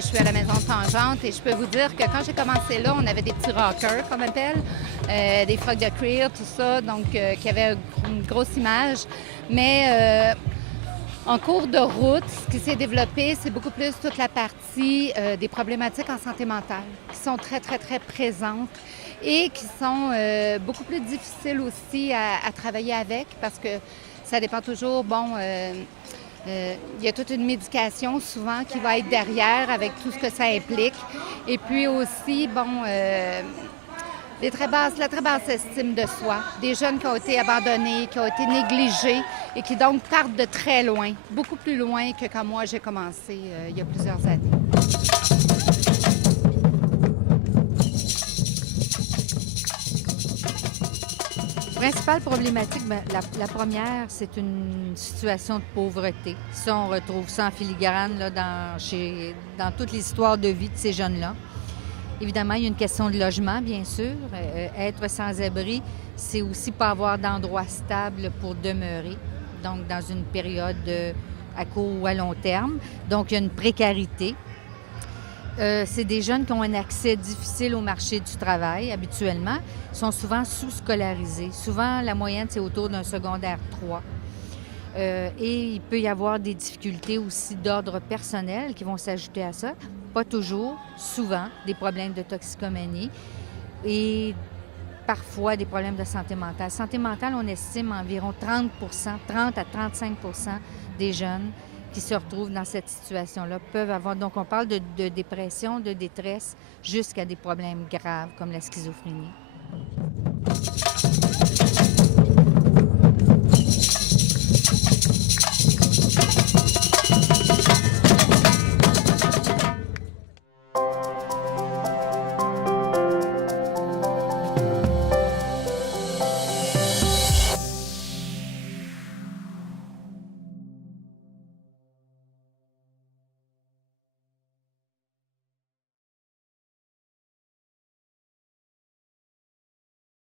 je suis à la Maison Tangente et je peux vous dire que quand j'ai commencé là, on avait des petits rockers, comme on appelle, des frocs de cuir, tout ça, donc qui avaient une grosse image. Mais en cours de route, ce qui s'est développé, c'est beaucoup plus toute la partie des problématiques en santé mentale qui sont très, très, très présentes et qui sont beaucoup plus difficiles aussi à travailler avec parce que ça dépend toujours, il y a toute une médication souvent qui va être derrière avec tout ce que ça implique. Et puis aussi, la très basse estime de soi, des jeunes qui ont été abandonnés, qui ont été négligés et qui donc partent de très loin, beaucoup plus loin que quand moi j'ai commencé il y a plusieurs années. Principale problématique, la première, c'est une situation de pauvreté. Ça, on retrouve ça en filigrane là, dans toute l'histoire de vie de ces jeunes-là. Évidemment, il y a une question de logement, bien sûr. Être sans-abri, c'est aussi pas avoir d'endroit stable pour demeurer, donc dans une période à court ou à long terme. Donc, il y a une précarité. C'est des jeunes qui ont un accès difficile au marché du travail habituellement. Ils sont souvent sous-scolarisés. Souvent, la moyenne, c'est autour d'un secondaire 3. Et il peut y avoir des difficultés aussi d'ordre personnel qui vont s'ajouter à ça. Pas toujours, souvent, des problèmes de toxicomanie et parfois des problèmes de santé mentale. Santé mentale, on estime environ 30 à 35 des jeunes qui se retrouvent dans cette situation-là peuvent avoir... Donc, on parle de dépression, de détresse, jusqu'à des problèmes graves comme la schizophrénie.